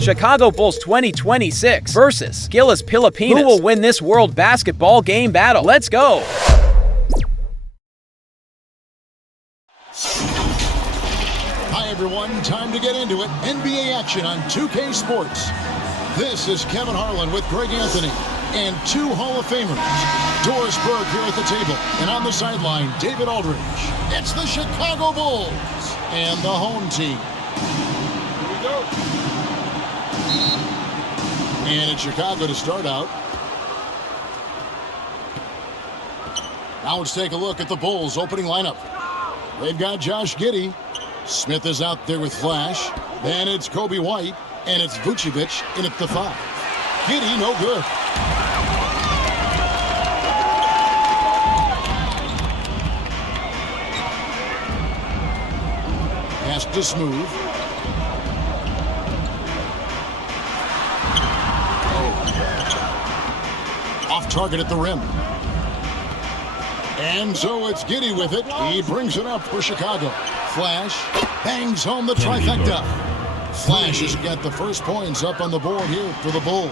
Chicago Bulls 2026 versus GILAS Pilipinas. Who will win this World Basketball Game battle? Let's go! Hi everyone, time to get into it. NBA action on 2K Sports. This is Kevin Harlan with Greg Anthony and two Hall of Famers. Doris Burke here at the table, and on the sideline, David Aldridge. It's the Chicago Bulls and the home team. Here we go. And it's Chicago to start out. Now let's take a look at the Bulls' opening lineup. They've got Josh Giddey. Smith is out there with Flash. Then it's Kobe White. And it's Vucevic in at the 5. Giddey, no good. Pass to Smooth. Off target at the rim. And so it's Giddey with it. He brings it up for Chicago. Flash bangs home the trifecta. Flash has got the first points up on the board here for the Bulls.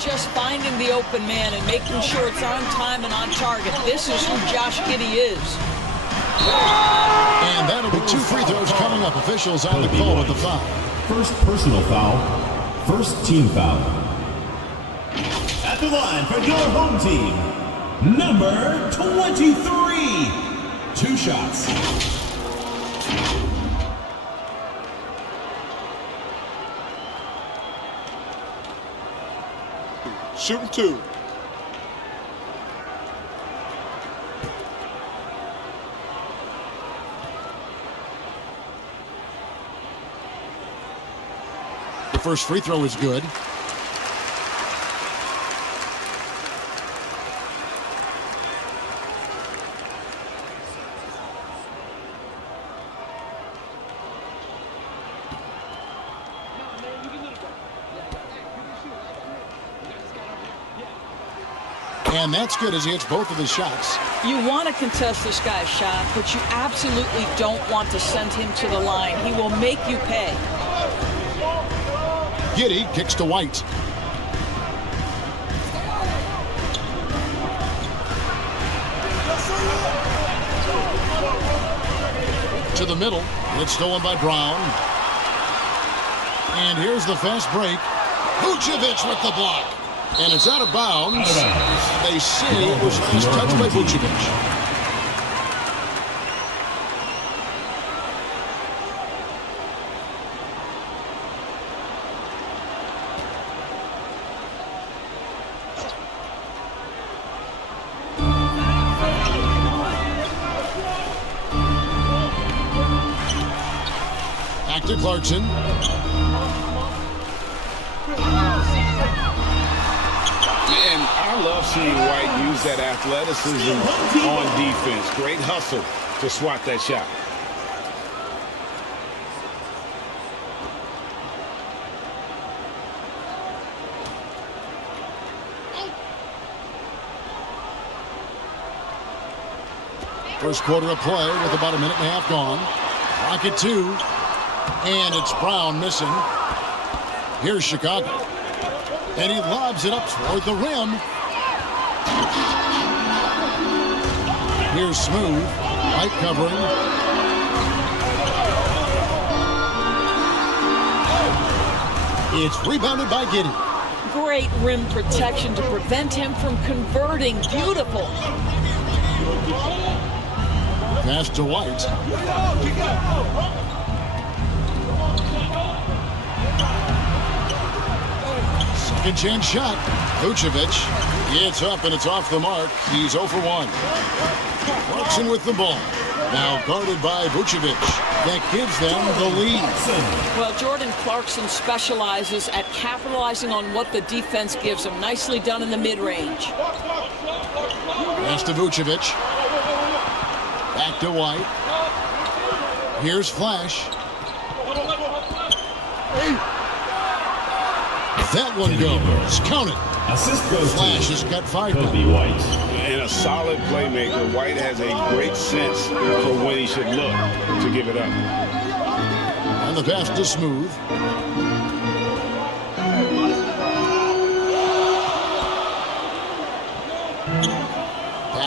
Just finding the open man and making sure it's on time and on target. This is who Josh Giddey is. And that'll be 2 free throws coming up. Officials on the call with the foul. First personal foul, first team foul. At the line for your home team, number 23. 2 shots. Shooting 2. The first free throw is good. And that's good as he hits both of his shots. You want to contest this guy's shot, but you absolutely don't want to send him to the line. He will make you pay. Giddey kicks to White. To the middle. It's stolen by Brown. And here's the fast break. Vucevic with the block. And it's out of bounds. They say it was last touched by Vucevic. Back to Clarkson. And I love seeing White use that athleticism on defense. Great hustle to swat that shot. First quarter of play with about a minute and a half gone. Clock at 2. And it's Brown missing. Here's Chicago. And he lobs it up toward the rim. Here's Smooth. White covering. It's rebounded by Giddey. Great rim protection to prevent him from converting. Beautiful. Pass to White. Second chance shot. Vucevic. It's up and it's off the mark. He's 0 for 1. Clarkson with the ball. Now guarded by Vucevic. That gives them the lead. Well, Jordan Clarkson specializes at capitalizing on what the defense gives him. Nicely done in the mid-range. Pass to Vucevic. Back to White. Here's Flash. That one goes. Count it. Assist goes Flash has got 5 now. Kobe White. And a solid playmaker. White has a great sense for when he should look to give it up. And the pass to Smooth.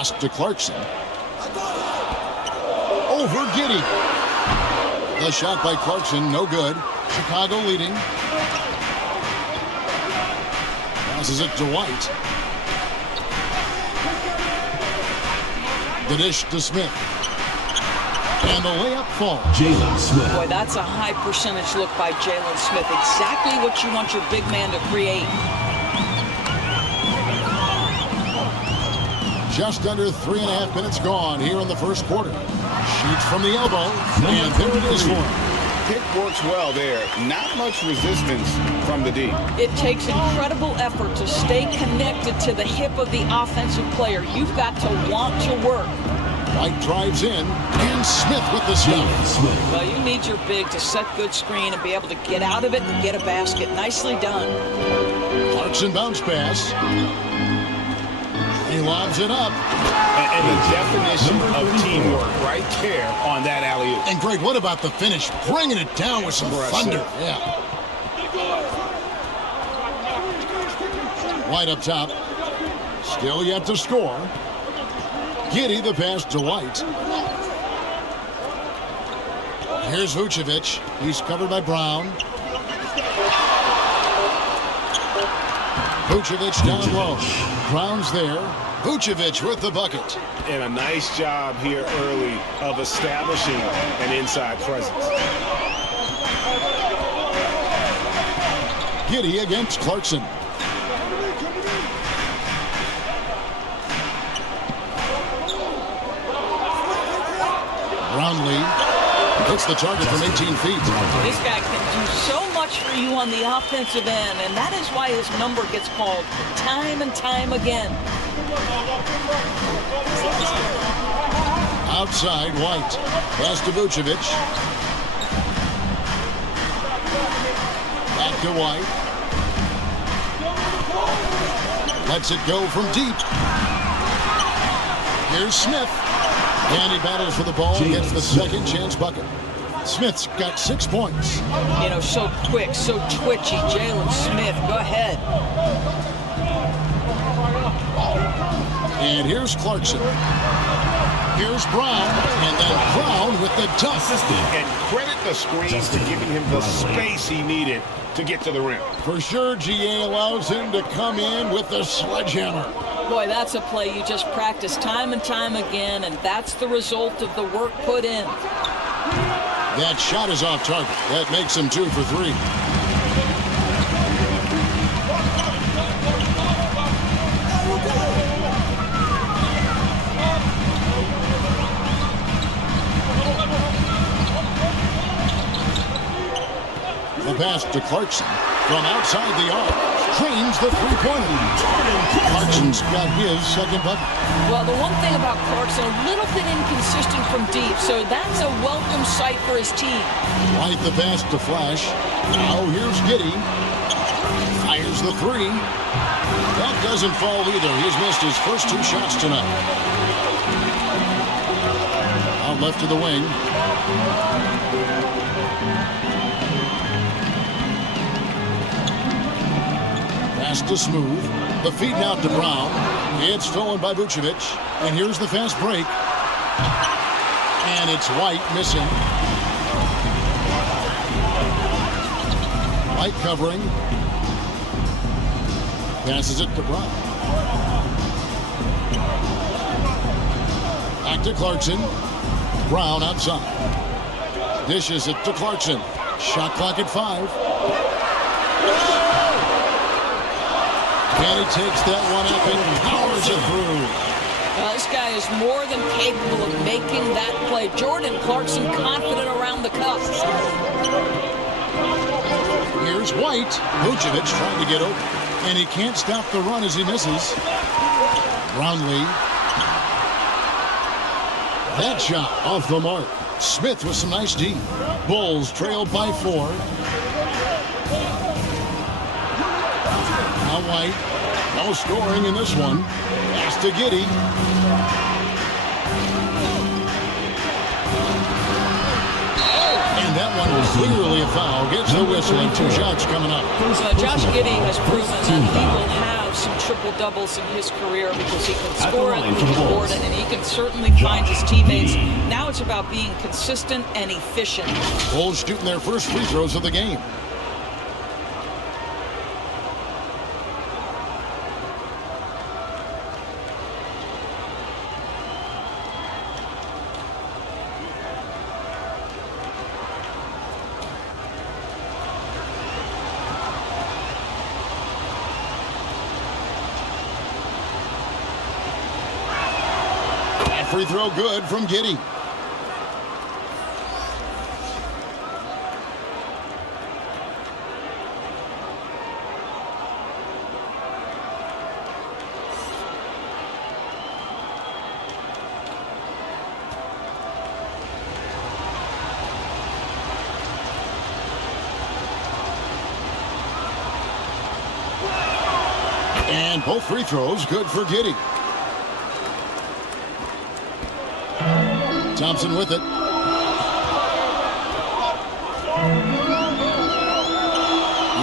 Pass to Clarkson. Over Giddy. The shot by Clarkson, no good. Chicago leading. Passes it to White. The dish to Smith. And the layup falls. Jalen Smith. Boy, that's a high percentage look by Jalen Smith. Exactly what you want your big man to create. Just under 3.5 minutes gone here in the first quarter. Shoots from the elbow. And there it is for him. Pick works well there. Not much resistance from the D. It takes incredible effort to stay connected to the hip of the offensive player. You've got to want to work. White drives in, and Smith with the stop. Well, you need your big to set good screen and be able to get out of it and get a basket. Nicely done. Clarkson bounce pass. He lobs it up. And the definition of teamwork right there on that alley-oop. And Greg, what about the finish? Bringing it down with some thunder. Yeah. White up top. Still yet to score. Giddy the pass to White. Here's Vucevic. He's covered by Brown. Vucevic down low. Brown's there. Vucevic with the bucket. And a nice job here early of establishing an inside presence. Giddy against Clarkson. Brownlee hits the target from 18 feet. This guy can do so much for you on the offensive end, and that is why his number gets called time and time again. Outside, White. Pass to Vucevic. Back to White. Lets it go from deep. Here's Smith. And he battles for the ball and gets the second chance bucket. Smith's got 6 points. You know, so quick, so twitchy. Jalen Smith, go ahead. And here's Clarkson. Here's Brown. And then Brown with the dunk. And credit the screens for giving him the space he needed to get to the rim. For sure, GA allows him to come in with the sledgehammer. Boy, that's a play you just practice time and time again, and that's the result of the work put in. That shot is off target. That makes him 2 for 3. The pass to Clarkson from outside the arc. Trains the three-pointer. Clarkson's got his second bucket. Well, the one thing about Clarkson, a little bit inconsistent from deep, so that's a welcome sight for his team. White the pass to Flash. Now here's Giddy. Fires the three. That doesn't fall either. He's missed his first 2 shots tonight. Out left to the wing. Pass to Smooth. The feed out to Brown. It's stolen by Vucevic. And here's the fast break. And it's White missing. White covering. Passes it to Brown. Back to Clarkson. Brown outside. Dishes it to Clarkson. Shot clock at 5. And he takes that one up and powers it through. This guy is more than capable of making that play. Jordan Clarkson confident around the cup. Here's White. Vucevic trying to get open. And he can't stop the run as he misses. Brownlee. That shot off the mark. Smith with some nice D. Bulls trailed by 4. Now White. No scoring in this one. Pass to Giddy. And that one was clearly a foul. Gets the whistle and 2 shots coming up. Josh Giddy has proven that he will have some triple-doubles in his career because he can score it, he can board it, and he can certainly find his teammates. Now it's about being consistent and efficient. Bulls shooting their first free throws of the game. Free throw good from Giddy. And both free throws good for Giddy. Thompson with it.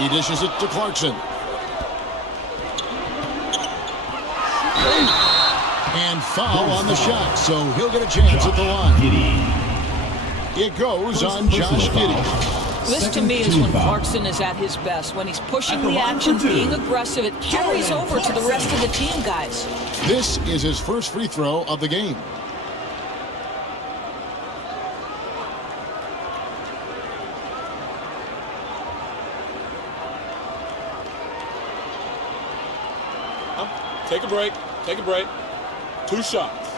He dishes it to Clarkson. And foul on the shot, so he'll get a chance at the line. It goes on Josh Giddy. This to me is when Clarkson is at his best. When he's pushing the action, being aggressive, it carries over to the rest of the team, guys. This is his first free throw of the game. Take a break. Take a break. 2 shots.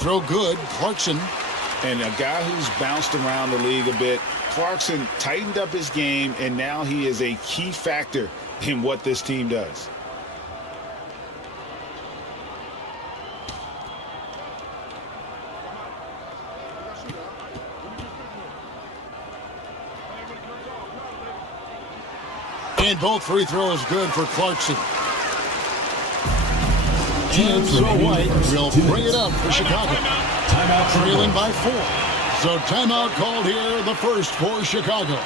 Throw good, Clarkson. And a guy who's bounced around the league a bit, Clarkson tightened up his game, and now he is a key factor in what this team does. And both free throws good for Clarkson. And so White will bring it up for Chicago. Trailing by 4. So timeout called here, the first for Chicago.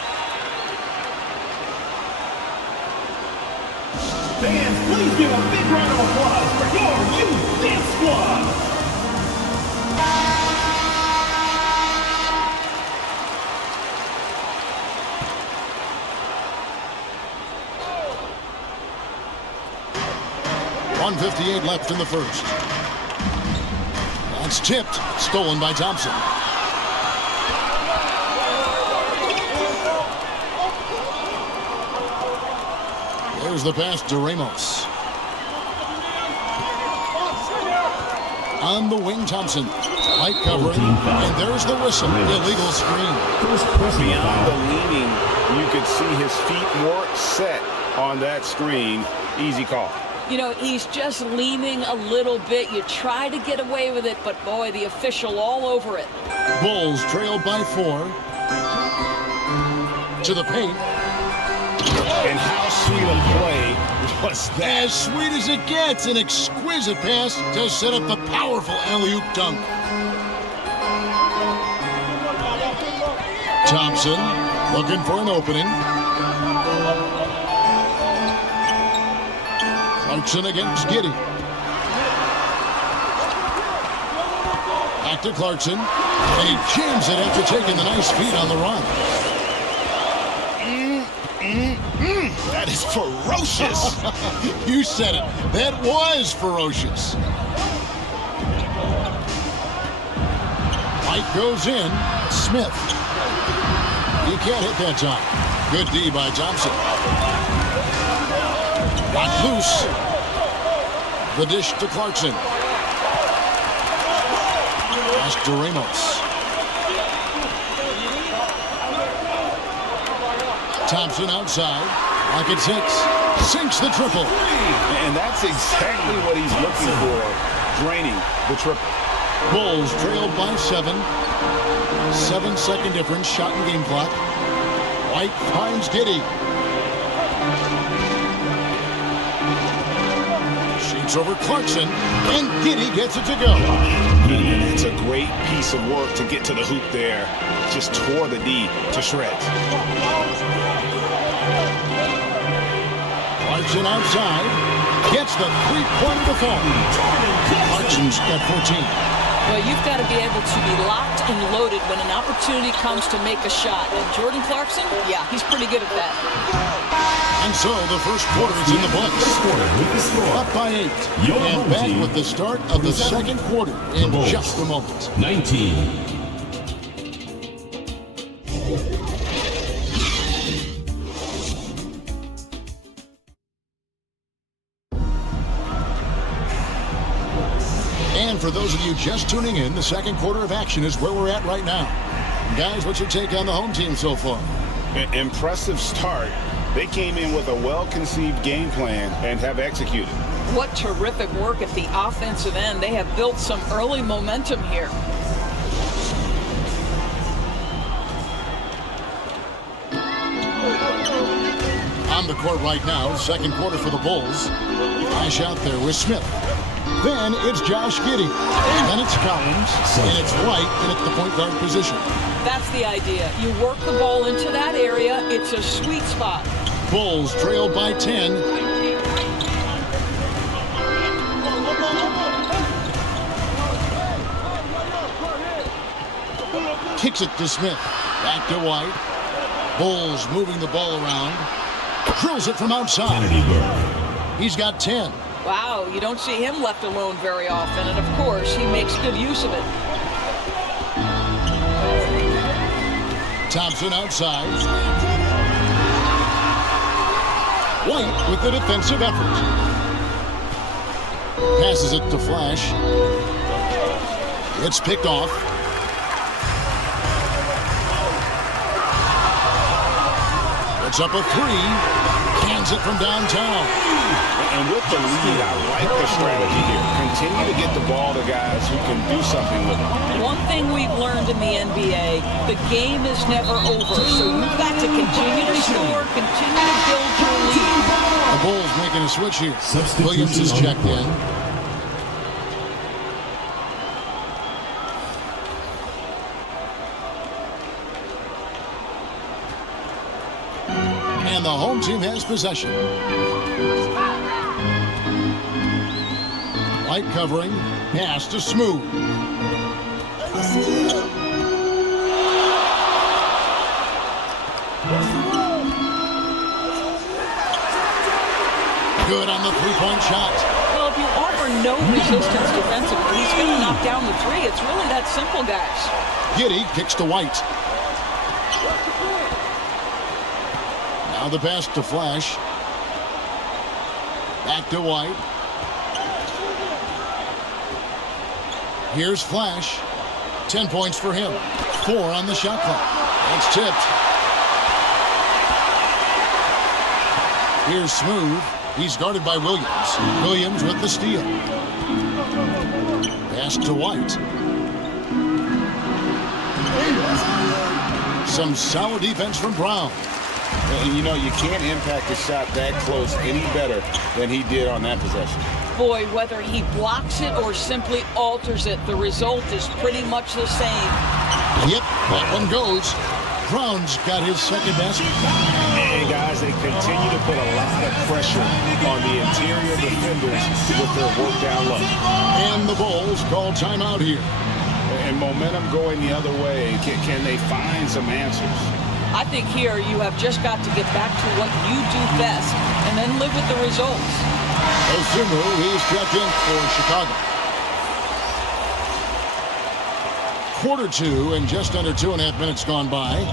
Fans, please give a big round of applause for your youth dance squad. .158 left in the first. That's tipped. Stolen by Thompson. There's the pass to Ramos. On the wing, Thompson. Light covering. And there's the whistle. Illegal screen. Beyond the leaning, you could see his feet weren't set on that screen. Easy call. You know, he's just leaning a little bit. You try to get away with it, but boy, the official all over it. Bulls trailed by 4. To the paint. And how sweet a play was that? As sweet as it gets, an exquisite pass to set up the powerful alley-oop dunk. Thompson looking for an opening. Clarkson against Giddy. Back to Clarkson. And he jams it after taking the nice feed on the run. That is ferocious. You said it. That was ferocious. White goes in. Smith. He can't hit that time. Good D by Thompson. Got loose. The dish to Clarkson. Pass to Ramos. Thompson outside. Pocket 6. Sinks the triple. And that's exactly what he's looking for. Draining the triple. Bulls trailed by 7. 7-second difference. Shot and game clock. White finds Giddy. It's over Clarkson, and Giddy gets it to go. And it's a great piece of work to get to the hoop there. Just tore the D to shreds. Clarkson outside, gets the three-pointer to fall. Clarkson's got 14. Well, you've got to be able to be locked and loaded when an opportunity comes to make a shot. And Jordan Clarkson, yeah, he's pretty good at that. And so the first quarter is in the books. Up by 8. And back with the start of the second quarter in just a moment. 19. And for those of you just tuning in, the second quarter of action is where we're at right now. Guys, what's your take on the home team so far? An impressive start. They came in with a well-conceived game plan and have executed. What terrific work at the offensive end. They have built some early momentum here. On the court right now, second quarter for the Bulls. Flash out there with Smith. Then it's Josh Giddey. And then it's Collins. And it's White in at the point guard position. That's the idea. You work the ball into that area. It's a sweet spot. Bulls trail by 10. Kicks it to Smith. Back to White. Bulls moving the ball around. Drills it from outside. He's got 10. Wow, you don't see him left alone very often. And, of course, he makes good use of it. Thompson outside. White with the defensive effort. Passes it to Flash. It's picked off. It's up a 3. Hands it from downtown. And with the lead, I like the strategy here. Continue to get the ball to guys who can do something with it. One thing we've learned in the NBA, the game is never over. So you've got to continue to score, continue to build your lead. The Bulls making a switch here. Williams is checked in. And the home team has possession. White covering. Pass to Smooth. Good on the three-point shot. Well, if you offer no resistance defensively, he's going to knock down the 3. It's really that simple, guys. Giddey kicks to White. Now the pass to Flash. Back to White. Here's Flash. 10 points for him. 4 on the shot clock. It's tipped. Here's Smooth. He's guarded by Williams. Williams with the steal. Pass to White. Some solid defense from Brown. And you know, you can't impact a shot that close any better than he did on that possession. Boy, whether he blocks it or simply alters it, the result is pretty much the same. Yep, that one goes. Brown's got his second basket. And guys, they continue to put a lot of pressure on the interior defenders with their work down low. And the Bulls call timeout here. And momentum going the other way. Can they find some answers? I think here you have just got to get back to what you do best and then live with the results. Osumu, he's checked in for Chicago. Quarter 2 and just under 2.5 minutes gone by.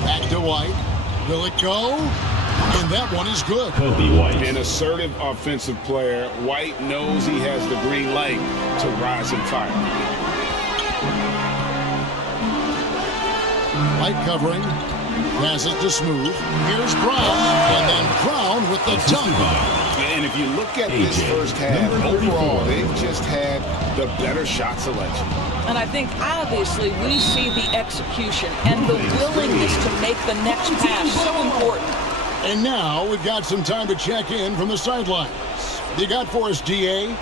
Back to White. Will it go? And that one is good. Kobe White. An assertive offensive player. White knows he has the green light to rise and fire. White covering. Passes to Smooth. Here's Brown. And then Brown with the dunk. And And if you look at this first half, overall, they've just had the better shot selection. And I think, obviously, we see the execution and the willingness to make the next pass so important. And now we've got some time to check in from the sidelines. You got for us, DA?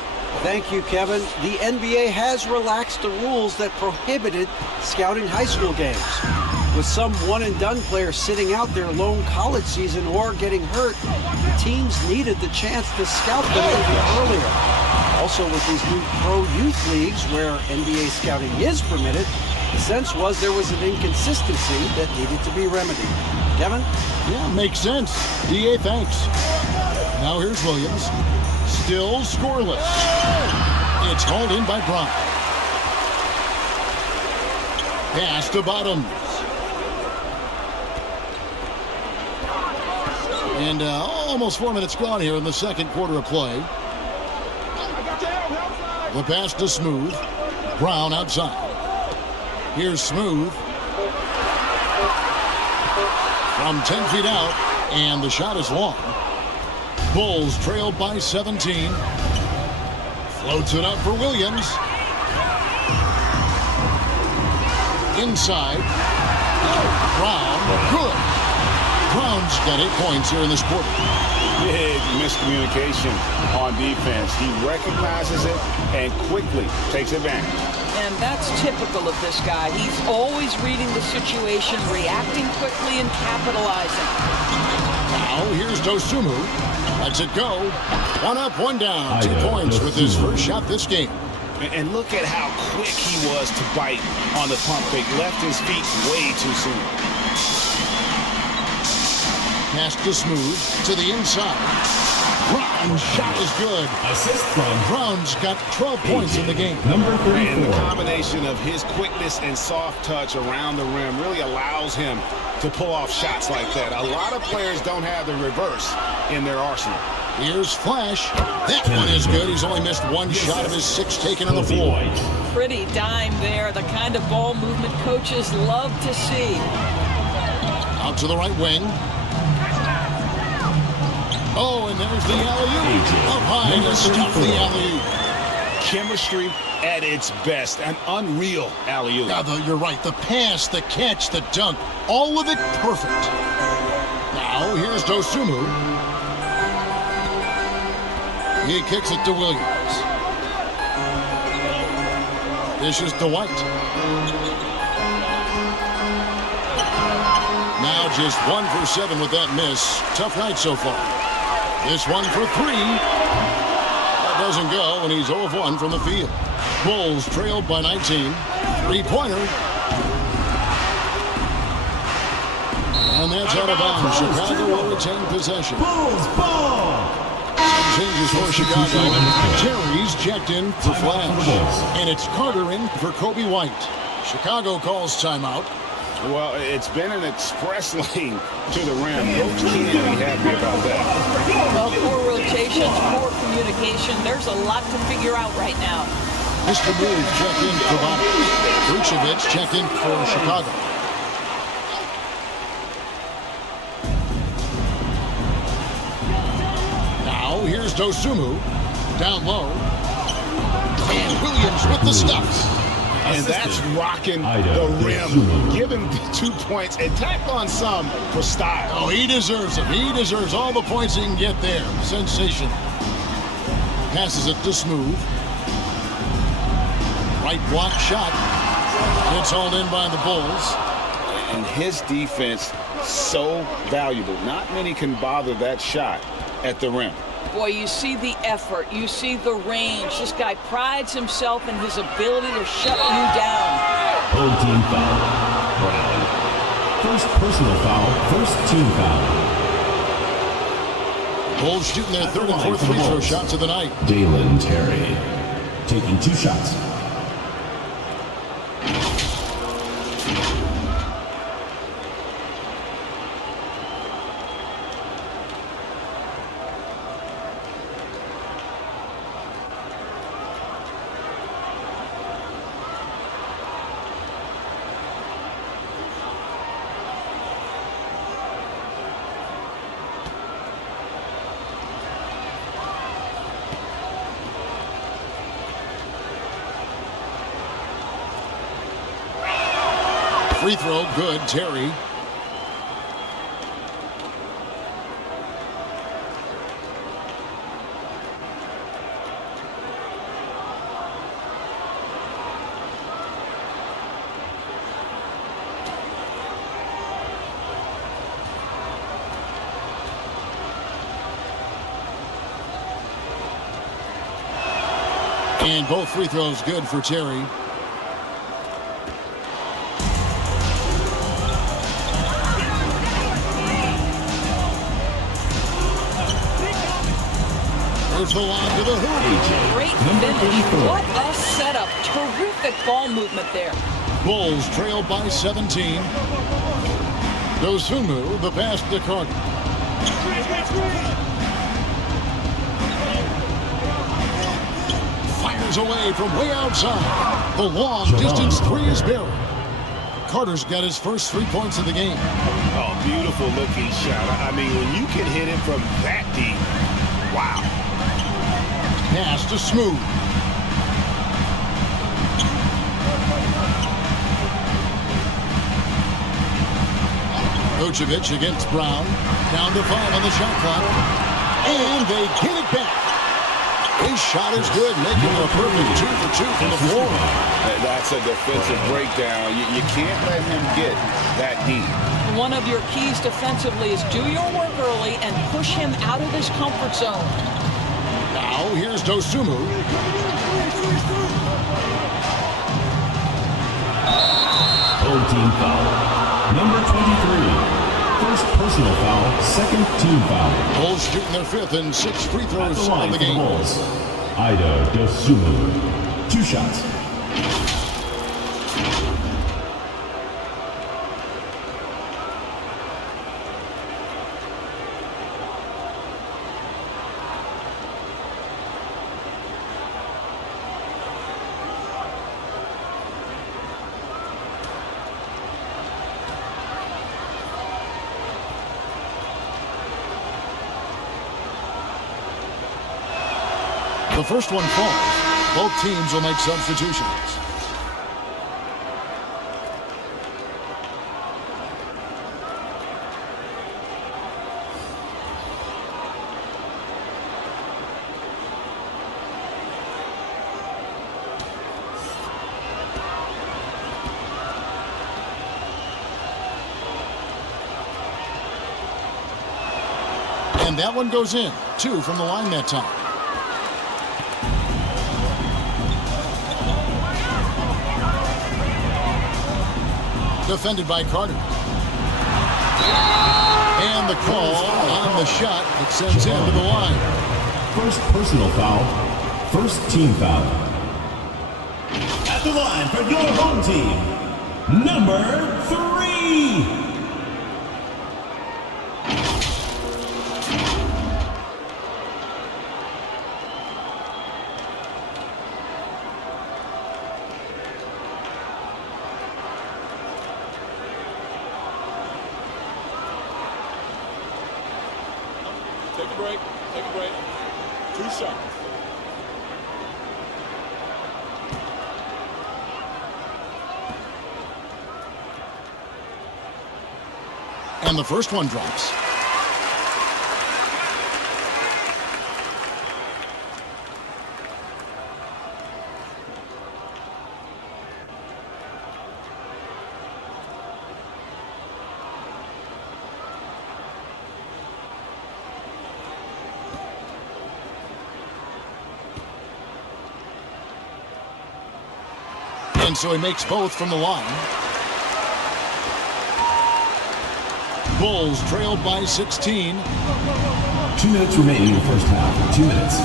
Thank you, Kevin. The NBA has relaxed the rules that prohibited scouting high school games. With some one-and-done players sitting out their lone college season or getting hurt, the teams needed the chance to scout them even earlier. Also, with these new pro youth leagues where NBA scouting is permitted, the sense was there was an inconsistency that needed to be remedied. Kevin? Yeah, makes sense. DA, thanks. Now here's Williams. Still scoreless. It's hauled in by Brown. Pass to Bottoms. And almost 4 minutes gone here in the second quarter of play. The pass to Smooth. Brown outside. Here's Smooth. From 10 feet out, and the shot is long. Bulls trailed by 17. Floats it up for Williams. Inside. Brown, good. Brown's got 8 points here in this quarter. Big miscommunication on defense. He recognizes it and quickly takes advantage. And that's typical of this guy. He's always reading the situation, reacting quickly, and capitalizing. Now here's Dosunmu. Lets it go. 1 up, 1 down. 2 points with his first shot this game. And look at how quick he was to bite on the pump fake. Left his feet way too soon. Pass to Smooth to the inside. Brown's shot is good. Assist from Brown's got 12 points in the game. number 34. And the combination of his quickness and soft touch around the rim really allows him to pull off shots like that. A lot of players don't have the reverse in their arsenal. Here's Flash. That one is good. He's only missed 1 shot of his 6 taken on the floor. Pretty dime there. The kind of ball movement coaches love to see. Out to the right wing. Oh, and there's the alley-oop. Up high to stop the alley-oop. Chemistry at its best. An unreal alley-oop. Now, you're right. The pass, the catch, the dunk, all of it perfect. Now, here's Dosunmu. He kicks it to Williams. Dishes to White. Now just 1 for 7 with that miss. Tough night so far. This one for 3. That doesn't go, and he's 0 of 1 from the field. Bulls trailed by 19. 3-pointer. And that's out of bounds. Chicago will retain possession. Bulls ball. Changes for Chicago. Terry's checked in for Flash. And it's Carter in for Kobe White. Chicago calls timeout. Well, it's been an express lane to the rim. Coach can't be happy about that. Well, poor rotations, poor communication. There's a lot to figure out right now. Mr. Move check in for Bottoms. Vucevic check in for Chicago. Now here's Dosunmu. Down low. And Williams with the stuff. And that's rocking the rim. Give him 2 points and tack on some for style. Oh, he deserves it. He deserves all the points he can get there. Sensational. Passes it to Smooth. Right block shot. It's hauled in by the Bulls. And his defense, so valuable. Not many can bother that shot at the rim. Boy, you see the effort, you see the range. This guy prides himself in his ability to shut you down. Home team foul. Brown. First personal foul. First team foul. Bulls shooting their 3rd and 4th free throw shots of the night. Dalen Terry taking 2 shots. Free throw, good, Terry. And both free throws good for Terry. There's the line to the hoop. Great finish. What a setup. Terrific ball movement there. Bulls trail by 17. Dosunmu, the pass to Carter. Fires away from way outside. The long distance three is buried. Carter's got his first 3 points of the game. Oh, beautiful looking shot. I mean, when you can hit it from that deep, wow. Pass to Smooth. Vucevic against Brown. Down to 5 on the shot clock. And they get it back. His shot is good, making a perfect 2 for 2 from the floor. That's a defensive breakdown. You can't let him get that deep. One of your keys defensively is do your work early and push him out of his comfort zone. Now, here's Dosunmu. Home team foul. Number 23. First personal foul, second team foul. Bulls shooting their 5th and 6 free throws Line of the for game. Bulls. Ida Dosunmu. 2 shots. The first one falls. Both teams will make substitutions. And that one goes in. 2 from the line that time. Defended by Carter. And the call on the shot that sends him to the line. First personal foul, first team foul. At the line for your home team, number 3. Take a break. Take a break. 2 shots. And the first one drops. And so he makes both from the line. Bulls trailed by 16. 2 minutes remaining in the first half. 2 minutes.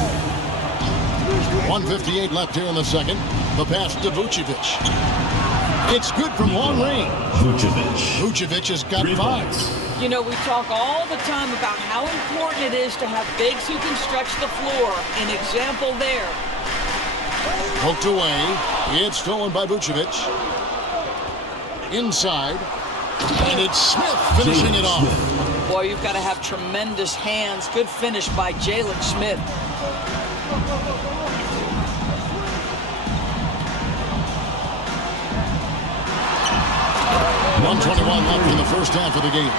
1:58 left here in the second. The pass to Vucevic. It's good from long range. Vucevic has got 5. You know, we talk all the time about how important it is to have bigs who can stretch the floor. An example there. Poked away. It's stolen by Vucevic. Inside. And it's Smith finishing it off. Boy, you've got to have tremendous hands. Good finish by Jalen Smith. 1:21 left in the first half of the game.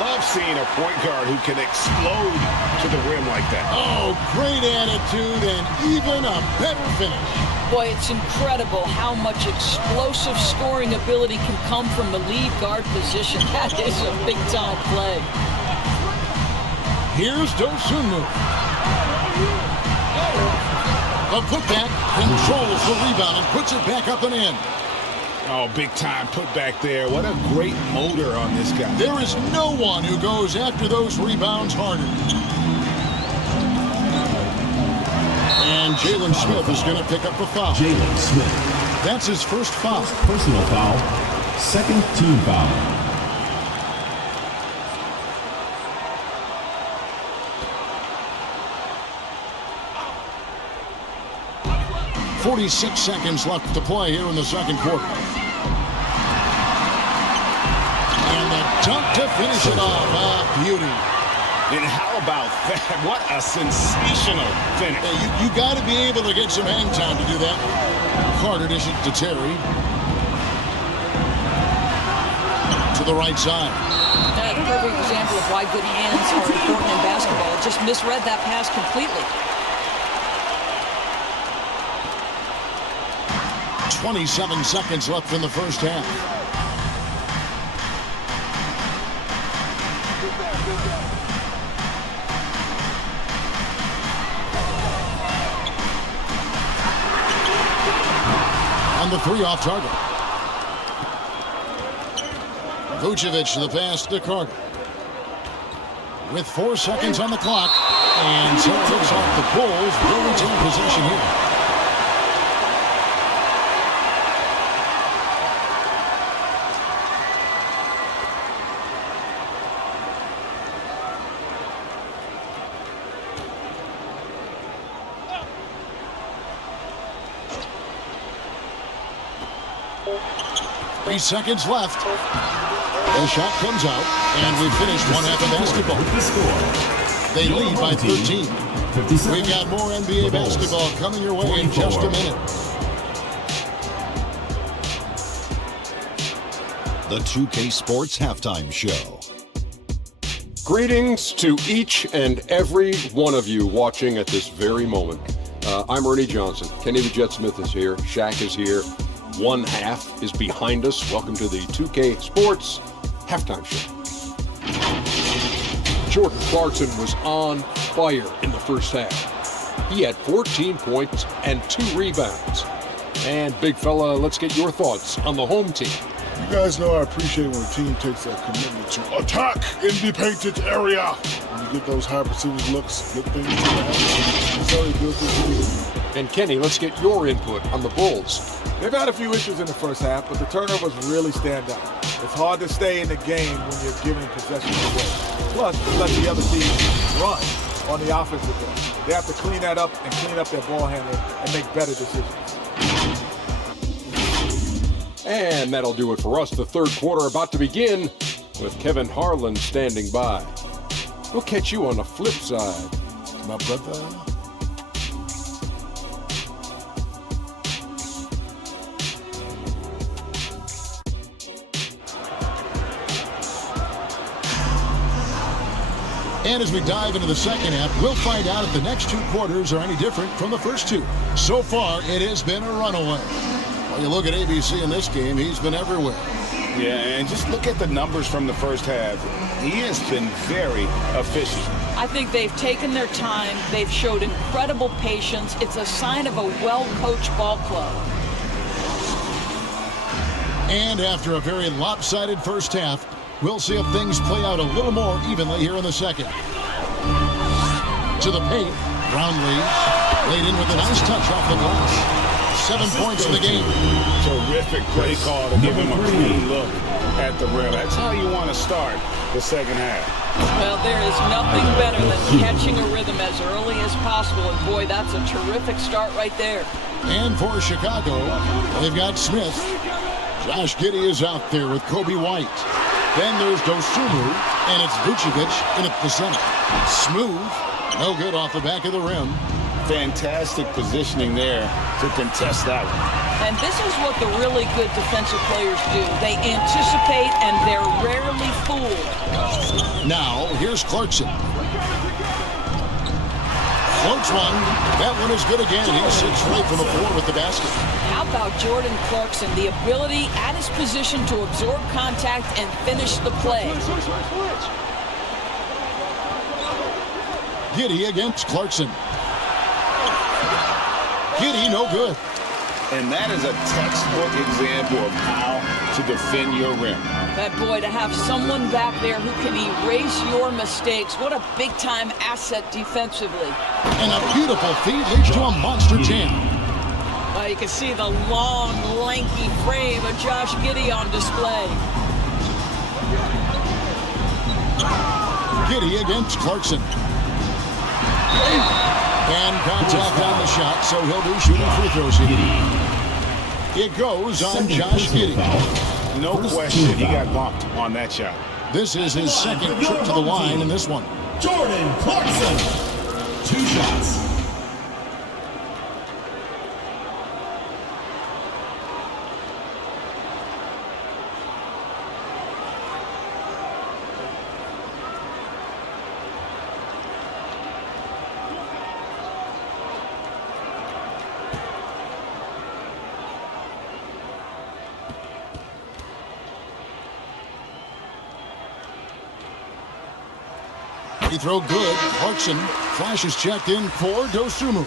Love seeing a point guard who can explode to the rim like that. Oh, great attitude and even a better finish. Boy, it's incredible how much explosive scoring ability can come from the lead guard position. That is a big-time play. Here's Dosunmu. The putback controls the rebound and puts it back up and in. Oh, big time putback there. What a great motor on this guy. There is no one who goes after those rebounds harder. And Jalen Smith is going to pick up a foul. Jalen Smith. That's his first foul. Personal foul. Second team foul. .46 seconds left to play here in the second quarter. And the dunk to finish it off. Beauty. And how about that? What a sensational finish. Hey, you got to be able to get some hang time to do that. Carter dishes to Terry. To the right side. That's a perfect example of why good hands are important in basketball. Just misread that pass completely. 27 seconds left in the first half. And the three off target. Vucevic the pass to Carter. With 4 seconds on the clock. And Celtics off the Bulls will retain possession here. Three seconds left. The shot comes out, and we've finished one half of basketball. They lead by 13. We've got more NBA basketball coming your way in just a minute. The 2K Sports Halftime Show. Greetings to each and every one of you watching at this very moment. I'm Ernie Johnson. Kenny the Jet Smith is here. Shaq is here. One half is behind us. Welcome to the 2K Sports Halftime Show. Jordan Clarkson was on fire in the first half. He had 14 points and 2 rebounds. And big fella, let's get your thoughts on the home team. You guys know I appreciate when a team takes that commitment to attack in the painted area. When you get those high percentage looks, good things to happen. It's already good to And Kenny, let's get your input on the Bulls. They've had a few issues in the first half, but the turnovers really stand out. It's hard to stay in the game when you're giving possession away. Plus, you let the other team run on the offensive end. They have to clean that up and clean up their ball handling and make better decisions. And that'll do it for us. The third quarter about to begin with Kevin Harlan standing by. We'll catch you on the flip side, my brother. And as we dive into the second half, we'll find out if the next 2 quarters are any different from the first 2. So far, it has been a runaway. When you look at ABC in this game, he's been everywhere. Yeah, and just look at the numbers from the first half. He has been very efficient. I think they've taken their time. They've showed incredible patience. It's a sign of a well-coached ball club. And after a very lopsided first half, we'll see if things play out a little more evenly here in the second. To the paint, Brownlee laid in with a nice touch off the glass. 7 points in the game. Terrific play call to give him a clean look at the rim. That's how you want to start the second half. Well, there is nothing better than catching a rhythm as early as possible. And boy, that's a terrific start right there. And for Chicago, they've got Smith. Josh Giddey is out there with Kobe White. Then there's Dosunmu, and it's Vucevic in at the center. Smooth, no good off the back of the rim. Fantastic positioning there to contest that one. And this is what the really good defensive players do. They anticipate and they're rarely fooled. Now, here's Clarkson. Floats one. That one is good again. He sits right from the floor with the basket. How about Jordan Clarkson? The ability at his position to absorb contact and finish the play. Giddy against Clarkson. Giddy, no good. And that is a textbook example of how to defend your rim. That boy, to have someone back there who can erase your mistakes. What a big-time asset defensively. And a beautiful feed leads to a monster jam. You can see the long, lanky frame of Josh Giddey on display. Giddy against Clarkson. And contact on the shot, so he'll be shooting free throws here. It goes on Josh Giddey. No question, he got bumped on that shot. This is his second trip to the line in this one. Jordan Clarkson, 2 shots. Free throw good. Clarkson. Flash is checked in for Dosumu.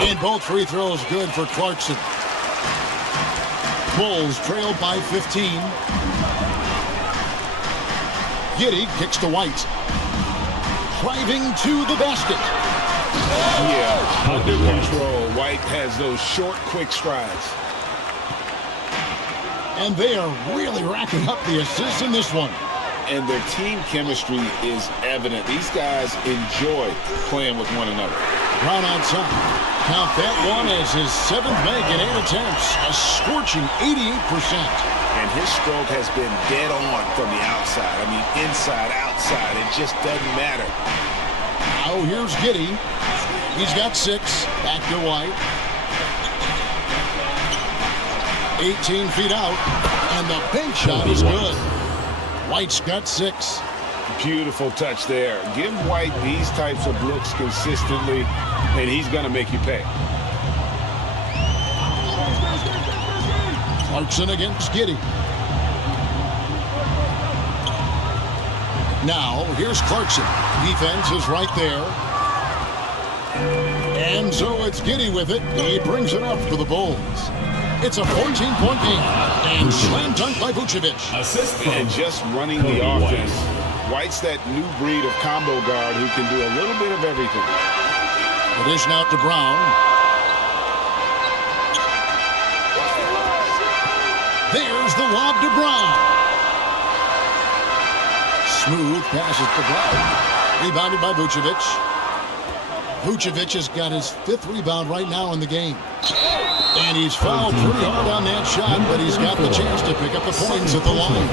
And both free throws good for Clarkson. Bulls trailed by 15. Giddey kicks to White. Driving to the basket. Yeah, under control. White has those short, quick strides. And they are really racking up the assists in this one. And their team chemistry is evident. These guys enjoy playing with one another. Brown outside. Count that one as his 7th make in 8 attempts. A scorching 88%. And his stroke has been dead on from the outside. I mean, inside, outside. It just doesn't matter. Oh, here's Giddey. He's got 6. Back to White. 18 feet out. And the bank shot is good. White's got 6. Beautiful touch there. Give White these types of looks consistently, and he's going to make you pay. Clarkson against Giddey. Now, here's Clarkson. Defense is right there. And so it's Giddey with it. He brings it up for the Bulls. It's a 14-point game. And slam dunk by Vucevic. And just running the offense. White's that new breed of combo guard who can do a little bit of everything. The dish out to Brown. There's the lob to Brown. Smooth passes to Brown. Rebounded by Vucevic. Vucevic has got his 5th rebound right now in the game. And he's fouled pretty hard on that shot, but he's got the chance to pick up the points at the line.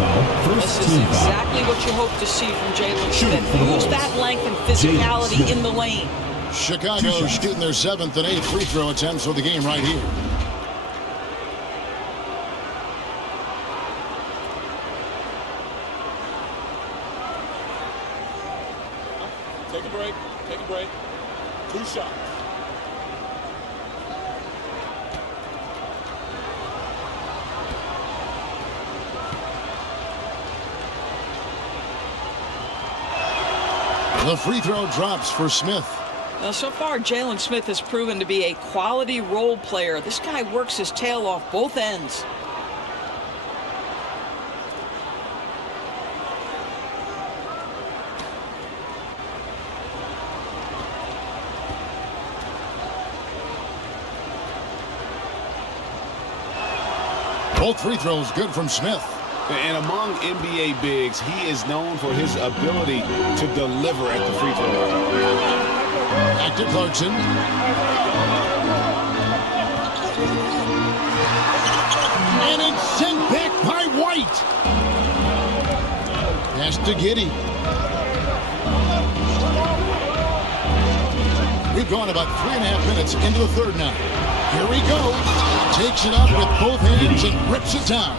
This is exactly what you hope to see from Jalen Smith. Use that length and physicality in the lane. Chicago shooting their 7th and 8th free throw attempts for the game right here. Take a break. Take a break. 2 shots. The free throw drops for Smith. Now, so far, Jalen Smith has proven to be a quality role player. This guy works his tail off both ends. Both free throws good from Smith. And among NBA bigs, he is known for his ability to deliver at the free throw line. Back to Clarkson. And it's sent back by White. Pass to Giddey. We've gone about 3.5 minutes into the third now. Here he goes. Takes it up with both hands and rips it down.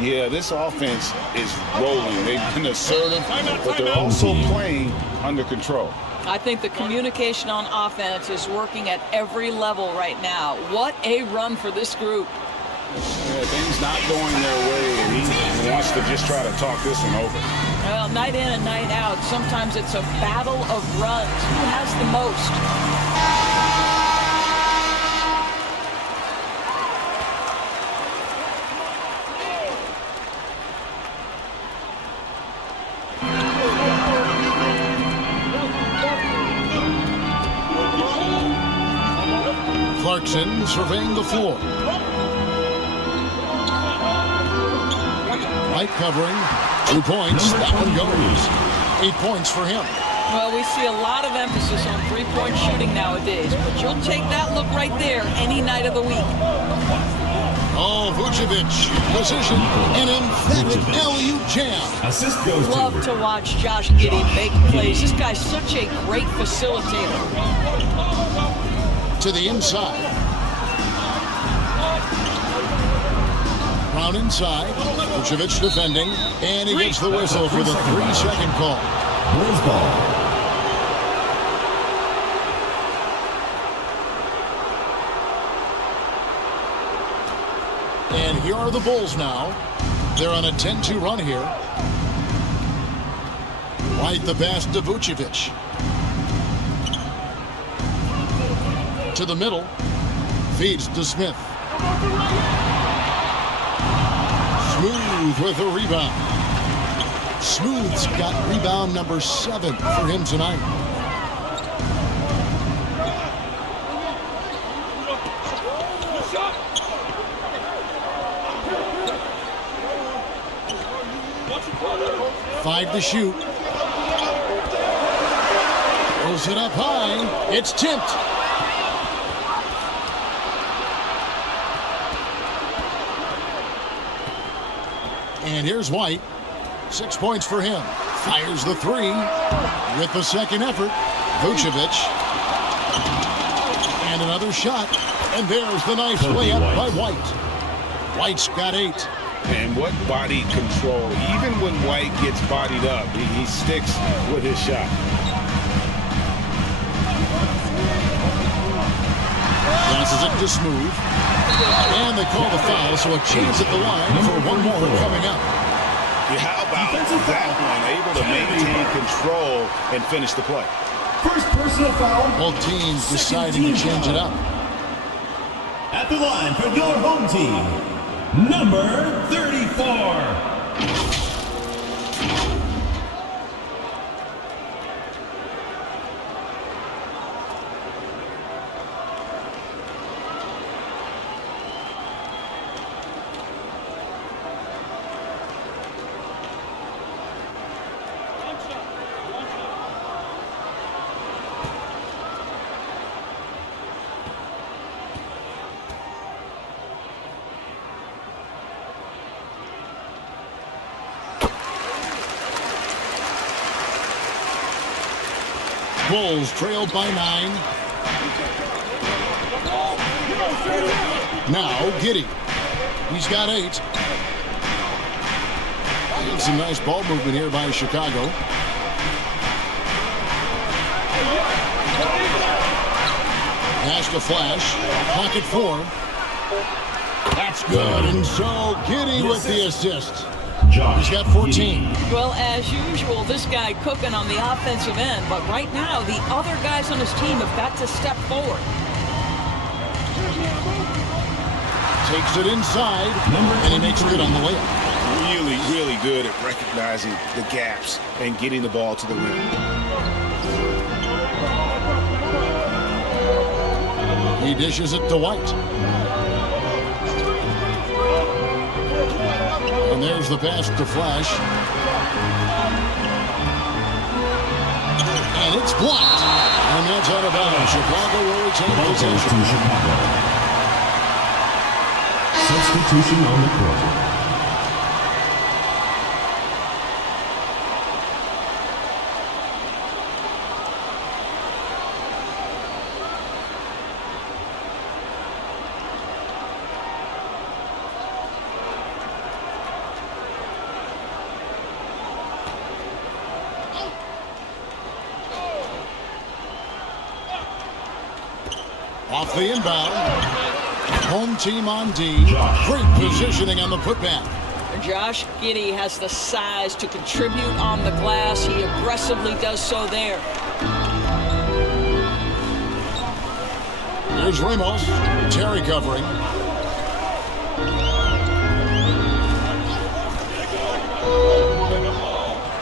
Yeah, this offense is rolling. They've been assertive, but they're also playing under control. I think the communication on offense is working at every level right now. What a run for this group. Yeah, things not going their way, and he wants to just try to talk this one over. Well, night in and night out, sometimes it's a battle of runs. Who has the most? Clarkson surveying the floor. White covering. 2 points. That one goes. 8 points for him. Well, we see a lot of emphasis on three-point shooting nowadays, but you'll take that look right there any night of the week. Oh, Vucevic. Position. An emphatic alley-oop jam. Assist goes Love to watch Josh Giddey make plays. This guy's such a great facilitator. To the inside. Brown inside. Vucevic defending. And he gets the whistle for the 3-second call. Bulls ball. And here are the Bulls now. They're on a 10-2 run here. White the pass to Vucevic. To the middle. Feeds to Smith. Smooth with a rebound. Smooth's got rebound number 7 for him tonight. Five to shoot. Throws it up high. It's tipped. And here's White. 6 points for him. Fires the 3 with the second effort. Vucevic. And another shot. And there's the nice layup by White. White's got 8. And what body control. Even when White gets bodied up, he sticks with his shot. Passes it to Smooth. And they call the foul, so a chance at the line for one more coming up. Yeah, how about that one? Able to maintain control and finish the play. First personal foul. Both teams deciding to change it up. At the line for your home team, number 34. Bulls trailed by 9. Now Giddey. He's got 8. And some nice ball movement here by Chicago. Pass to Flash. Pocket 4. That's good. And so Giddey with the assist. He's got 14. Well, as usual, this guy cooking on the offensive end, but right now the other guys on his team have got to step forward. Takes it inside, and he makes good on the layup. Really, really good at recognizing the gaps and getting the ball to the rim. He dishes it to White. And And there's the pass to Flash. And it's blocked. And that's out of bounds. Chicago will retain possession. Substitution on the court. Off the inbound. Home team on D. Great positioning on the putback. Josh Giddey has the size to contribute on the glass. He aggressively does so there. Here's Ramos. Terry covering.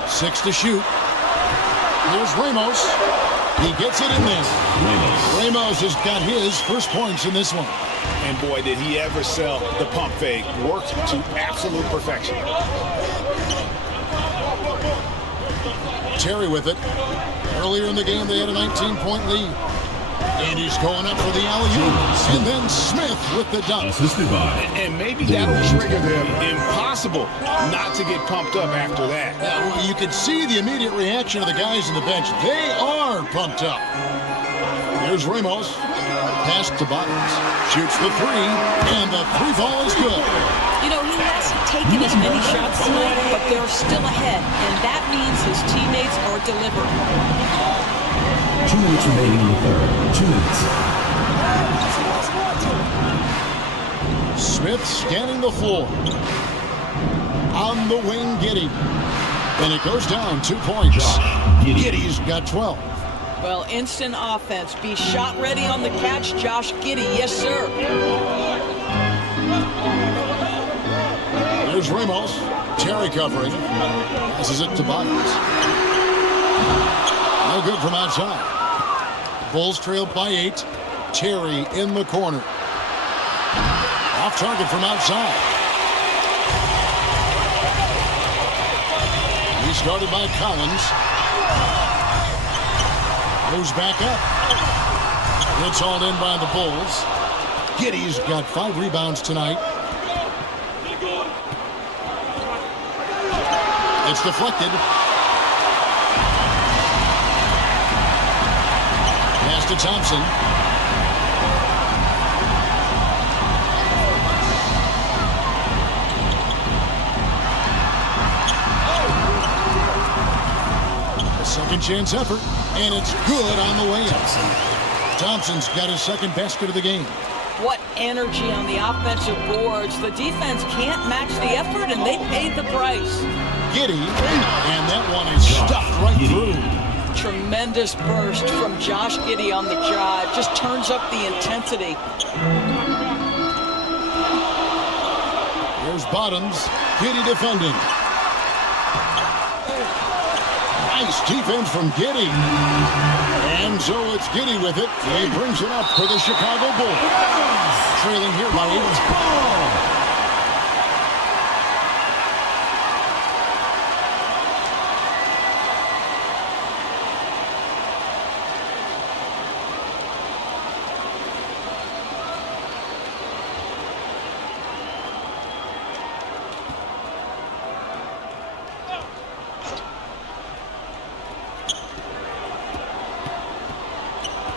Six to shoot. Here's Ramos. He gets it in there. Ramos has got his first points in this one. And boy, did he ever sell the pump fake. Worked to absolute perfection. Terry with it. Earlier in the game, they had a 19-point lead. And he's going up for the alley-oop. And then Smith with the dunk. Assisted by. And maybe that'll trigger them. Impossible not to get pumped up after that. Yeah, well, you can see the immediate reaction of the guys on the bench. They are pumped up. Here's Ramos. Pass to Bottoms. Shoots the three. And the three ball is good. You know, he hasn't taken as many shots tonight, but they're still ahead. And that means his teammates are delivering. 2 minutes remaining in the third. 2 minutes. Smith scanning the floor. On the wing, Giddey. And it goes down 2 points. Giddey's got 12. Well, instant offense. Be shot ready on the catch, Josh Giddey. Yes, sir. There's Ramos. Terry covering. Passes it to Bottoms. No good from outside. Bulls trailed by 8. Terry in the corner. Off target from outside. He started by Collins. Goes back up. It's hauled in by the Bulls. Giddey's got 5 rebounds tonight. It's deflected. Pass to Thompson. A second chance effort, and it's good on the way up. Thompson's got his second basket of the game. What energy on the offensive boards. The defense can't match the effort, and they paid the price. Giddey, and that one is stuffed right through. Tremendous burst from Josh Giddey on the drive. Just turns up the intensity. Here's Bottoms. Giddey defending. Nice defense from Giddey. And so it's Giddey with it. He brings it up for the Chicago Bulls. Trailing here by 8.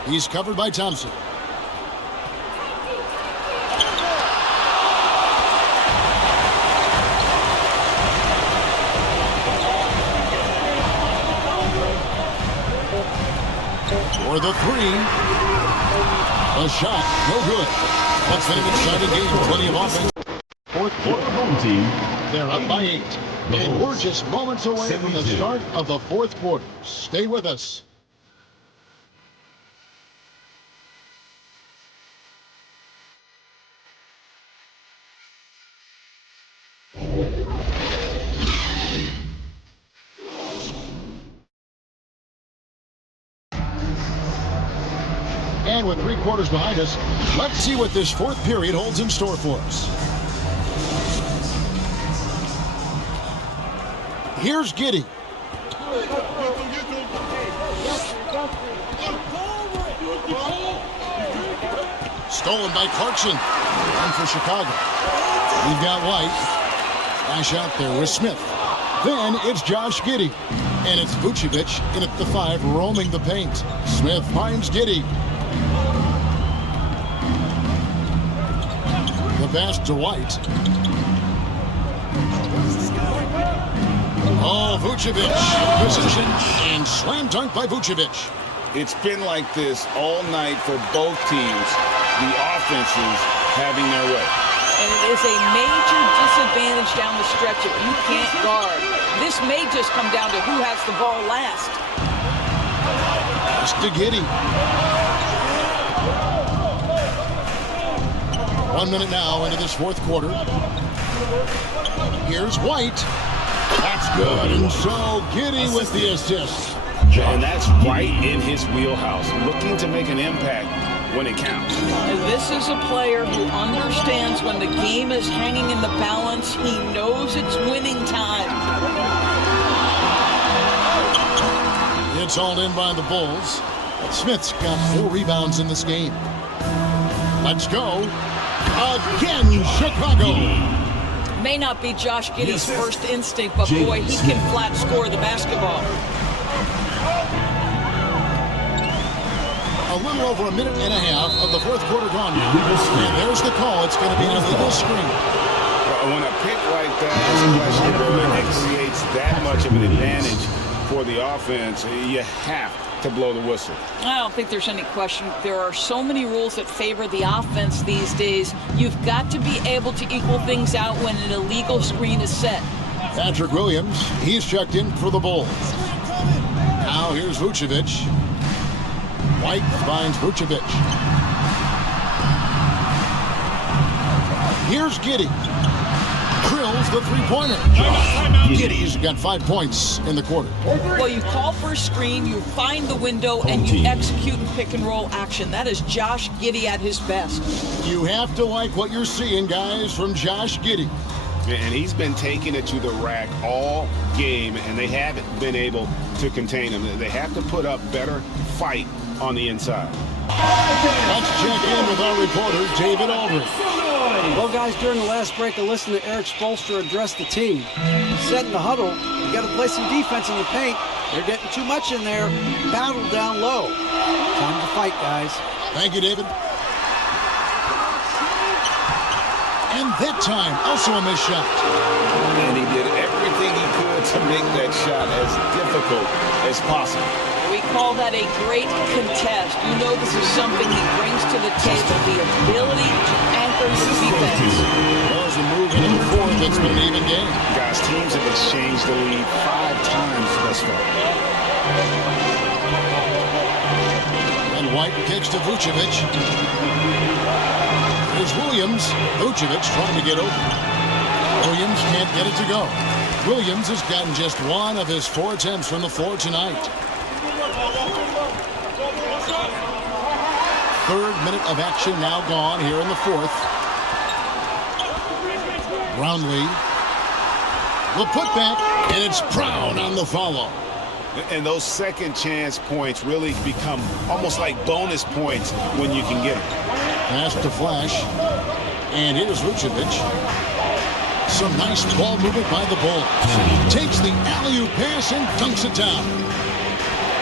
He's covered by Thompson. For the three. A shot, no good. That's been an exciting game. Plenty of offense. Fourth quarter home team. They're up by 8. And we're just moments away from the start of the fourth quarter. Stay with us. And with 3 quarters behind us, let's see what this fourth period holds in store for us. Here's Giddey. Stolen by Clarkson. One for Chicago. We've got White. Flash out there with Smith. Then it's Josh Giddey. And it's Vucevic in at the 5, roaming the paint. Smith finds Giddey. The pass to White. Oh, Vucevic. Position and slam dunk by Vucevic. It's been like this all night for both teams. The offenses having their way. And it is a major disadvantage down the stretch if you can't guard. This may just come down to who has the ball last. Pass to Giddey. 1 minute now into this fourth quarter. Here's White. That's good. And so Giddey with the assist. And that's right in his wheelhouse, looking to make an impact when it counts. And this is a player who understands when the game is hanging in the balance. He knows it's winning time. It's hauled in by the Bulls. Smith's got 4 rebounds in this game. Let's go. Again, Chicago. May not be Josh Giddey's first instinct, but boy, he can flat score the basketball. A little over a minute and a half of the fourth quarter gone now. And there's the call. It's going to be an illegal screen. When a pick like that creates that much of an advantage for the offense, you have to blow the whistle. I don't think there's any question. There are so many rules that favor the offense these days. You've got to be able to equal things out when an illegal screen is set. Patrick Williams, he's checked in for the Bulls. Now here's Vucevic. White finds Vucevic. Here's Giddey. Drills the three-pointer. Giddey's got 5 points in the quarter. Well, you call for a screen, you find the window, and you execute in pick-and-roll action. That is Josh Giddey at his best. You have to like what you're seeing, guys, from Josh Giddey. And he's been taking it to the rack all game, and they haven't been able to contain him. They have to put up better fight on the inside. Let's check in with our reporter, David Aldridge. Well, guys, during the last break, I listened to Eric Spoelstra address the team. He said in the huddle, you got to play some defense in the paint. They're getting too much in there. Battle down low. Time to fight, guys. Thank you, David. And that time, also a missed shot. And he did everything he could to make that shot as difficult as possible. We call that a great contest. You know this is something he brings to the table, the ability to anchor his defense. There's a move into the fourth. It's been an even game. Guys, teams have exchanged the lead 5 times thus far. And White kicks to Vucevic. Here's Williams. Vucevic trying to get open. Williams can't get it to go. Williams has gotten just 1 of his 4 attempts from the floor tonight. 3rd minute of action now gone here in the 4th. Brownlee. The putback, and it's Brown on the follow. And those second chance points really become almost like bonus points when you can get them. Pass to Flash. And here's Vucevic. Some nice ball movement by the Bulls. Takes the alley-oop pass and dunks it down.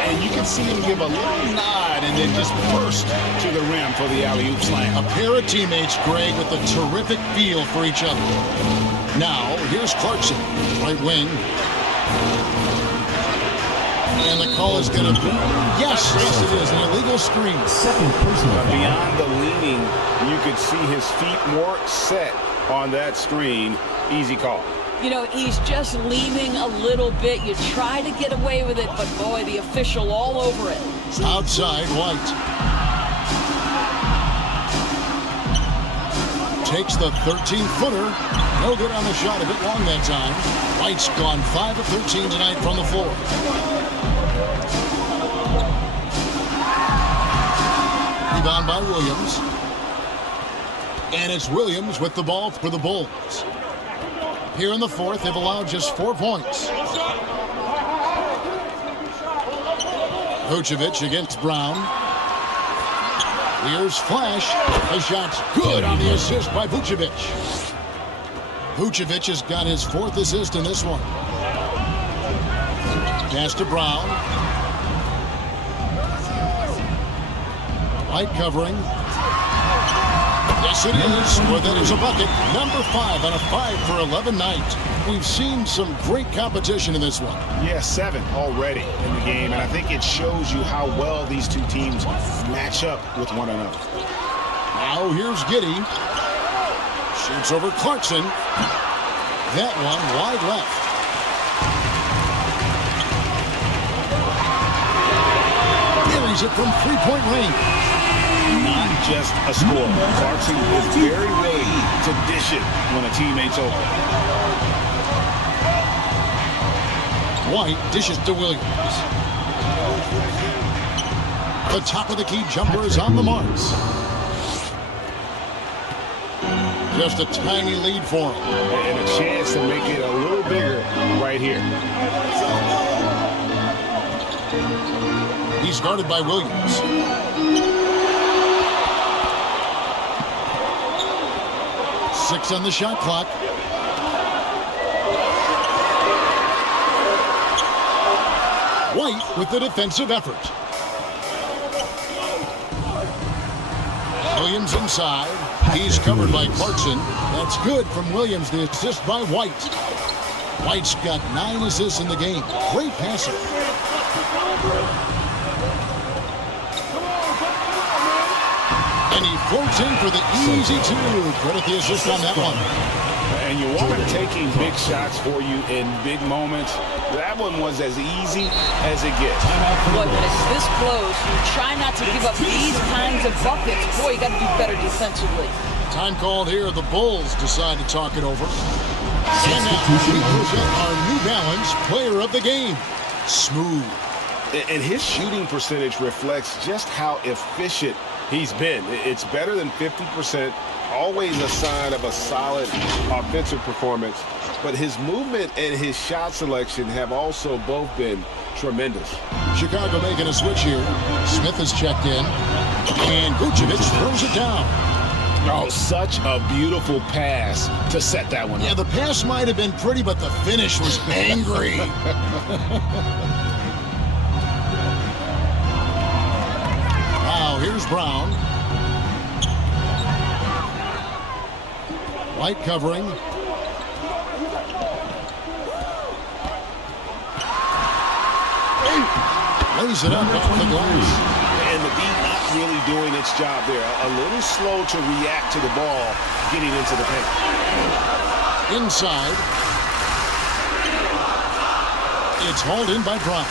And you can see him give a little nod and then just burst to the rim for the alley-oop slam. A pair of teammates, Greg, with a terrific feel for each other. Now, here's Clarkson, right wing. And the call is going to be, yes, it is, an illegal screen. Second personal foul. Beyond the leaning, you could see his feet more set on that screen. Easy call. You know, he's just leaning a little bit. You try to get away with it, but boy, the official all over it. Outside, White. Takes the 13-footer. No good on the shot, a bit long that time. White's gone 5 of 13 tonight from the floor. Rebound by Williams. And it's Williams with the ball for the Bulls. Here in the fourth, they've allowed just 4 points. Vucevic against Brown. Here's Flash. The shot's good on the assist by Vucevic. Vucevic has got his 4th assist in this one. Pass to Brown. White covering. Yes, it is. Well, that is a bucket. Number 5 on a 5 for 11 night. We've seen some great competition in this one. Yeah, 7 already in the game, and I think it shows you how well these two teams match up with one another. Now here's Giddey. Shoots over Clarkson. That one wide left. Buries it from three-point range. Not just a score. Clarkson is very willing to dish it when a teammate's open. White dishes to Williams. The top of the key jumper is on the marks. Just a tiny lead for him. And a chance to make it a little bigger right here. He's guarded by Williams. Six on the shot clock. White with the defensive effort. Williams inside. He's covered by Clarkson. That's good from Williams. The assist by White. White's got 9 assists in the game. Great passer. And he floats in for the easy 2. Credit the assist on that one. And you want him taking big shots for you in big moments. That one was as easy as it gets. Boy, when it's this close, you try not to give up these kinds of buckets. Boy, you got to do better defensively. Time called here. The Bulls decide to talk it over. And now we present our New Balance Player of the Game. Smooth. And his shooting percentage reflects just how efficient he's been. It's better than 50%. Always a sign of a solid offensive performance. But his movement and his shot selection have also both been tremendous. Chicago making a switch here. Smith has checked in. And Vucevic throws it down. Oh, such a beautiful pass to set that one up. Yeah, the pass might have been pretty, but the finish was angry. Now, here's Brown. White covering. Lays it up off the glass. And the D not really doing its job there. A little slow to react to the ball getting into the paint. Inside. It's hauled in by Brown.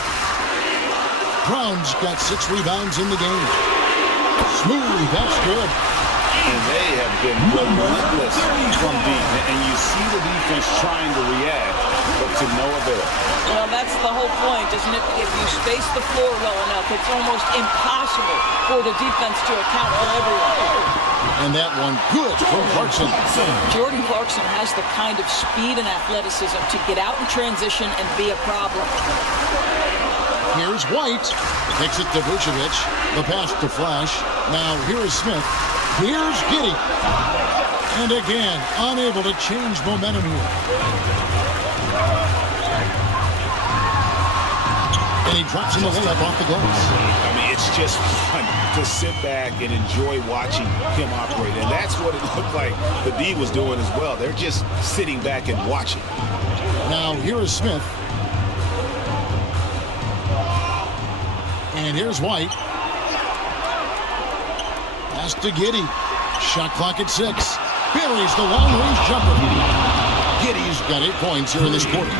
Brown's got 6 rebounds in the game. Smooth, that's good. And they have been relentless from deep. And you see the defense trying to react, but to no avail. Well, that's the whole point, isn't it? If you space the floor well enough, it's almost impossible for the defense to account for everyone. And that one good from Clarkson. Jordan Clarkson has the kind of speed and athleticism to get out in transition and be a problem. Here's White. Takes it to Vucevic. The pass to Flash. Now here is Smith. Here's Giddey. And again, unable to change momentum here. And he drops in the layup off the glass. I mean, it's just fun to sit back and enjoy watching him operate. And that's what it looked like the D was doing as well. They're just sitting back and watching. Now here is Smith. And here's White. Pass to Giddey. Shot clock at 6. Buries the long-range jumper. Giddey's got 8 points here in this quarter.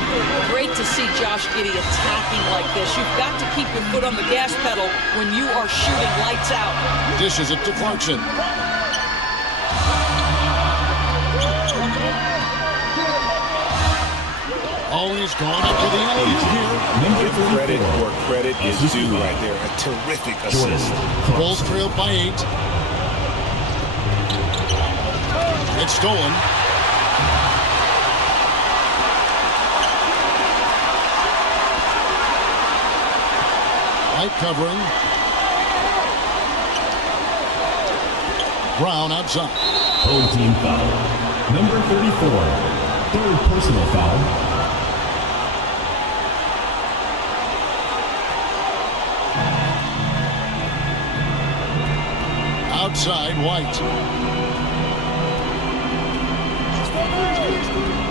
Great to see Josh Giddey attacking like this. You've got to keep your foot on the gas pedal when you are shooting lights out. Dishes it to Clarkson. Always gone up to the alley here. Give credit where credit is due right there. A terrific assist. Bulls trailed by 8. It's stolen. Tight covering. Brown outside. Home team foul. Number 34. Third personal foul. Outside, White.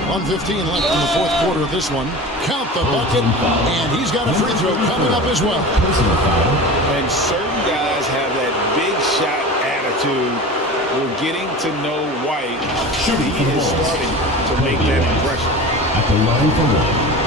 1:15 left in the fourth quarter of this one. Count the bucket, and he's got a free throw coming up as well. And certain guys have that big shot attitude. We're getting to know White. He is starting to make that impression. At the line for one.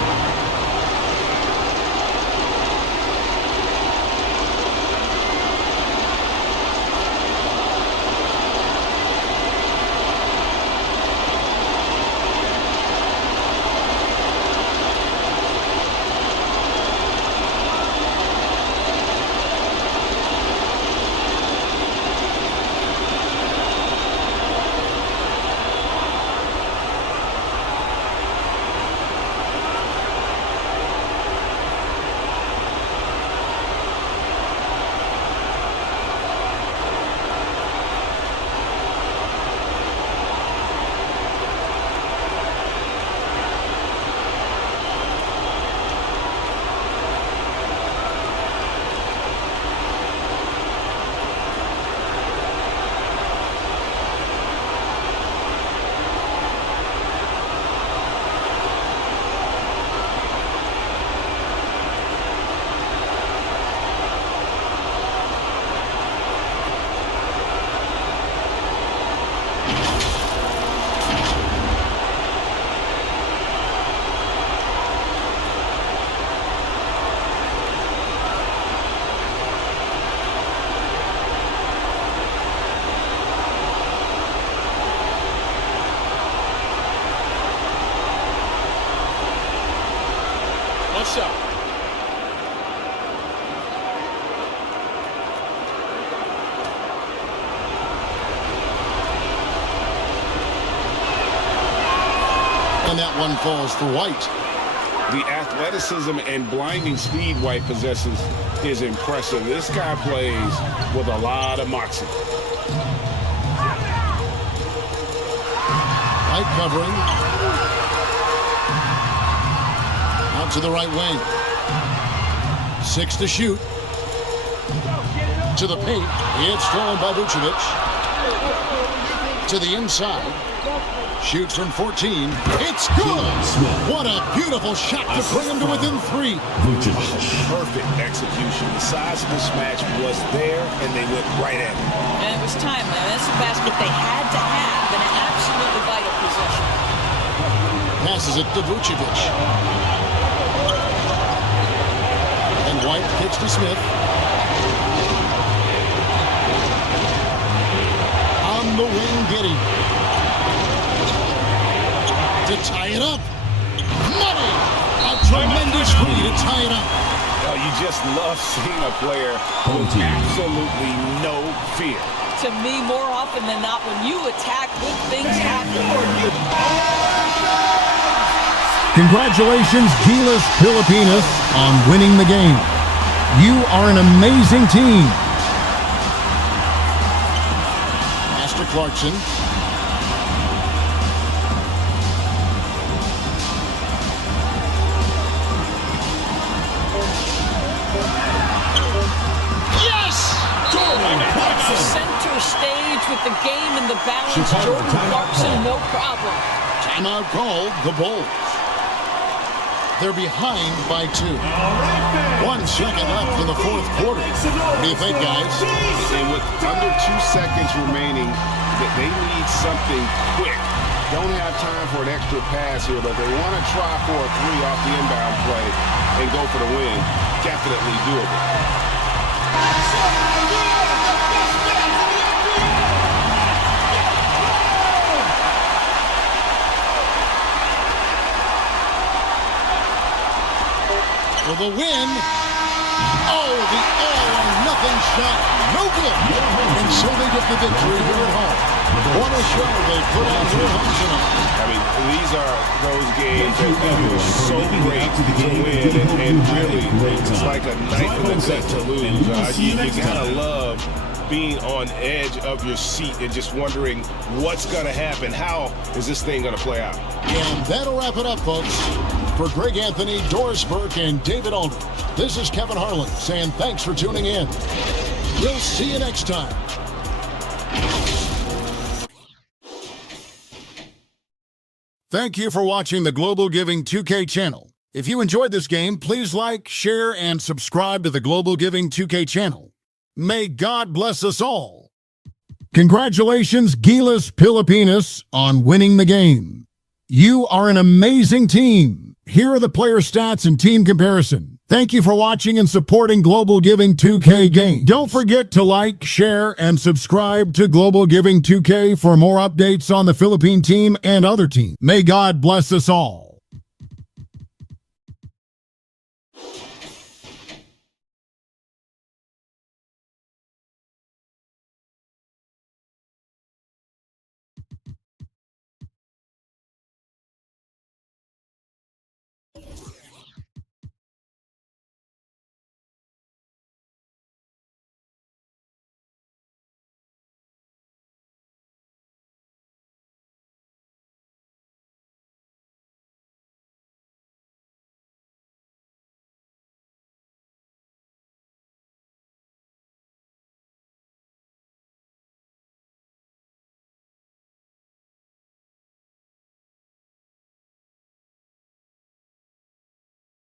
And that one falls for White. The athleticism and blinding speed White possesses is impressive. This guy plays with a lot of moxie. Tight covering. Out to the right wing. 6 to shoot. To the paint. It's stolen by Vucevic. To the inside. Shoots from 14. It's good! What a beautiful shot to bring him to within 3. Perfect execution. The size mismatch was there, and they went right at it. And it was timely. That's a basket they had to have, and an absolutely vital possession. Passes it to Vucevic. And White kicks to Smith. On the wing, Giddey. To tie it up. Money! A tremendous three to tie it up. Oh, you just love seeing a player with absolutely no fear. To me, more often than not, when you attack, good things happen. Congratulations, GILAS Pilipinas, on winning the game. You are an amazing team. Master Clarkson. Center stage with the game in the balance. Jordan Clarkson, no problem. Timeout called, the Bulls. They're behind by 2. 1 second left in the fourth quarter. What do you think, guys? And with under 2 seconds remaining, they need something quick. Don't have time for an extra pass here, but they want to try for a 3 off the inbound play and go for the win. Definitely doable. For the win. Oh, the all-or-nothing shot. No good. And so they get the victory here at home. show they put on their home tonight. I mean, these are those games that are so great to win, and really, it's like a knife in the gut to lose. You gotta love being on edge of your seat and just wondering what's gonna happen. How is this thing gonna play out? And that'll wrap it up, folks. For Greg Anthony, Doris Burke, and David Aldridge, this is Kevin Harlan saying thanks for tuning in. We'll see you next time. Thank you for watching the Global Giving 2K channel. If you enjoyed this game, please like, share, and subscribe to the Global Giving 2K channel. May God bless us all. Congratulations, GILAS Pilipinas, on winning the game. You are an amazing team. Here are the player stats and team comparison. Thank you for watching and supporting Global Giving 2K game. Don't forget to like, share, and subscribe to Global Giving 2K for more updates on the Philippine team and other teams. May God bless us all.